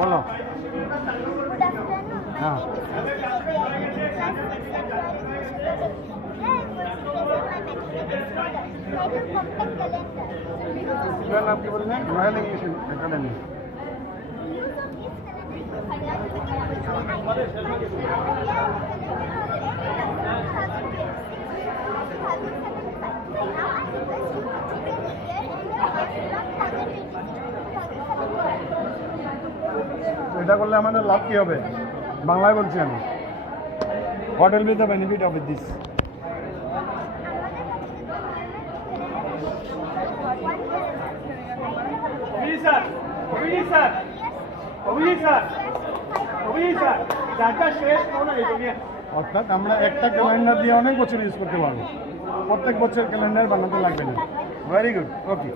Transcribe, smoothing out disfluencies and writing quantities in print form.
বলো। Good afternoon. My हाँ। name is Christy Devi. I am in class 6 at Royal English Academy. Today I am going to present my mathematics model titled Compact Calendar. স্কুলের নাম কি বললেন? Royal English academy. The use of this calendar is scientific and which I identified. The year of the calendar was 2075. Now I request you to choose the year and the month from 2026 to 2075. এটা করলে আমাদের লাভ কি হবে? বাংলায় বলছি আমি। What will be the benefit of this? অর্থাৎ আমরা একটা ক্যালেন্ডার দিয়ে অনেক বছর ইউজ করতে পারবো, প্রত্যেক বছর ক্যালেন্ডার বানাতে লাগবে না। ভেরি গুড, ওকে।